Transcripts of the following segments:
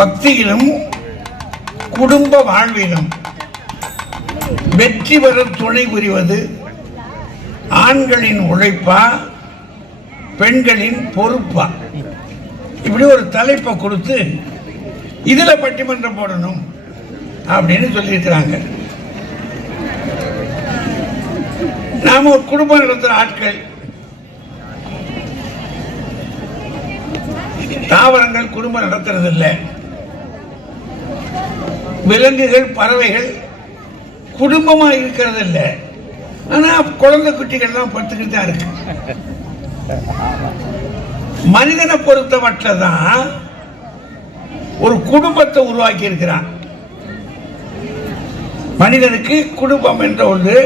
பக்தியிலும் குடும்ப வாழ்விலும் வெற்றி பெற துணை புரிவது ஆண்களின் உழைப்பா பெண்களின் பொறுப்பா? இப்படி ஒரு தலைப்பை கொடுத்து இதுல பட்டிமன்றம் போடணும் அப்படின்னு சொல்லியிருக்கிறாங்க. நாம ஒரு குடும்பம் நடத்துகிற ஆட்கள் தாவரங்கள் குடும்பம் நடத்துறது இல்லை விலங்குகள் பறவைகள் குடும்பமா இருக்கிறது இல்லை ஆனா குழந்தை குட்டிகள்லாம் படுத்துக்கிட்டு தான் இருக்கு. மனிதனை பொறுத்த மட்டும் தான் ஒரு குடும்பத்தை உருவாக்கி இருக்கிறான். மனிதனுக்கு குடும்பம் என்ற ஒன்று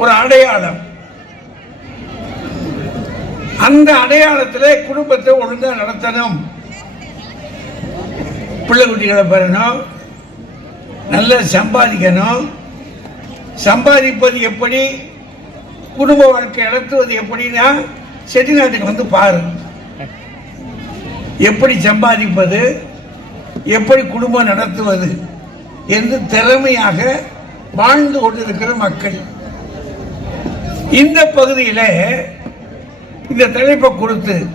ஒரு அடையாளம். அந்த அடையாளத்தில் குடும்பத்தை ஒழுங்கா நடத்தணும். பிள்ளை குட்டிகளை பெறணும் நல்லா சம்பாதிக்கணும். சம்பாதிப்பது எப்படி? குடும்ப வாழ்க்கை நடத்துவது எப்படின்னா செட்டிநாட்டுக்கு வந்து பாரு எப்படி சம்பாதிப்பது? எப்படி குடும்பம் நடத்துவது? என்று திறமையாக வாழ்ந்து கொண்டிருக்கிற மக்கள். இந்த பகுதியில் இந்த தலைப்பை கொடுத்து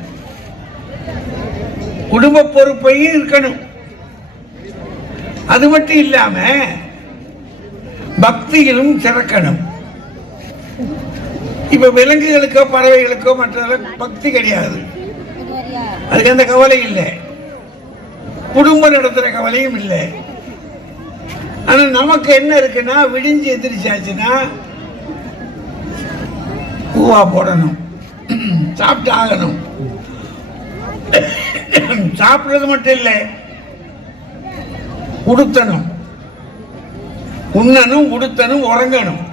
குடும்ப பொறுப்பையும் இருக்கணும். அது மட்டும் இல்லாம பக்தியிலும் சிறக்கணும். இப்ப விலங்குகளுக்கோ பறவைகளுக்கோ மற்றதெல்லாம் பக்தி கிடையாது. அதுக்கு அந்த கவலை இல்லை. குடும்பம் நடத்துற கவலையும் இல்லை. ஆனா நமக்கு என்ன இருக்குன்னா விடிஞ்சு எந்திரிச்சாச்சுன்னா பூவா போடணும். சாப்பிட்டு ஆகணும். சாப்பிடுறது மட்டும் இல்லை. உடுத்தணும். உண்ணணும் உடுத்தணும் உறங்கணும்.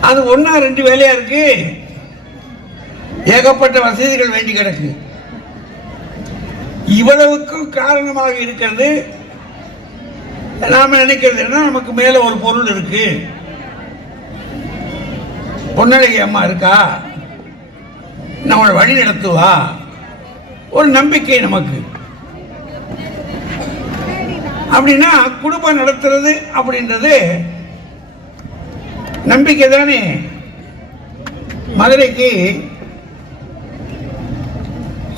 அது ஒன்னா ரெண்டு வேலையா இருக்கு? ஏகப்பட்ட வசதிகள் வேண்டி கிடக்கு. இவ்வளவுக்கும் காரணமாக இருக்கிறது. நாம நினைக்கிறது என்ன நமக்கு மேல ஒரு பொருள் இருக்கு. பொன்னழகி அம்மா இருக்கா? நம்மளை வழி நடத்துவா ஒரு நம்பிக்கை நமக்கு. அப்படின்னா குடும்பம் நடத்துறது அப்படின்றது நம்பிக்கை தானே மதுரைக்கு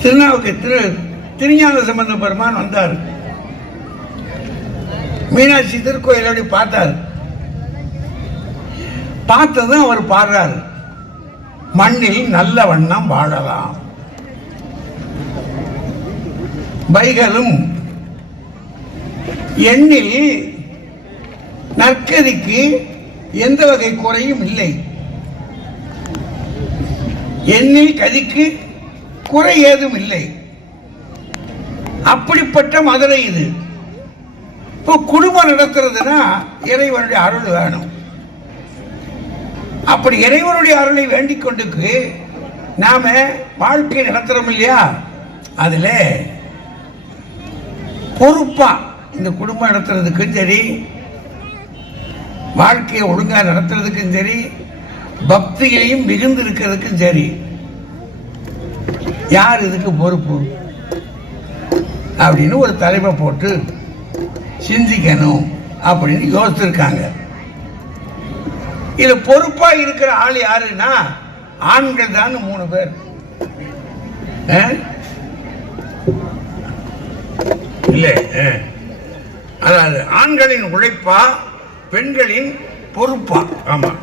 திருநாவுக்கு திரு திருஞான சம்பந்த பெருமான் வந்தார். மீனாட்சி திருக்கோயிலோடு பார்த்தார். பார்த்ததும் அவர் பாடுறார் மண்ணில் நல்ல வண்ணம் வாழலாம். பைகளும் எண்ணில் நற்கதிக்கு எந்த வகை குறையும் இல்லை. எண்ணில் கதிக்கு குறை ஏதும் இல்லை. அப்படிப்பட்ட மதுரை இது. இப்போ குடும்பம் நடத்துறதுன்னா இறைவனுடைய அருள் வேணும். அப்படி இறைவனுடைய அருளை வேண்டிக் கொண்டுக்கு நாம வாழ்க்கை நடத்துறோம் இல்லையா? அதுல பொறுப்பா இந்த குடும்பம் நடத்துறதுக்கும் சரி வாழ்க்கையை ஒழுங்காக நடத்துறதுக்கும் சரி பக்தியையும் மிகுந்து இருக்கிறதுக்கும் சரி யார் இதுக்கு பொறுப்பு அப்படின்னு ஒரு தலைமை போட்டு சிந்திக்கணும் அப்படின்னு யோசிச்சிருக்காங்க இதில் பொறுப்பாக இருக்கிற ஆள் யாருன்னா ஆண்கள் தான் மூணு பேர் ஆ? ஆ. அதாவது ஆண்களின் உழைப்பா பெண்களின் பொறுப்பா? ஆமாம்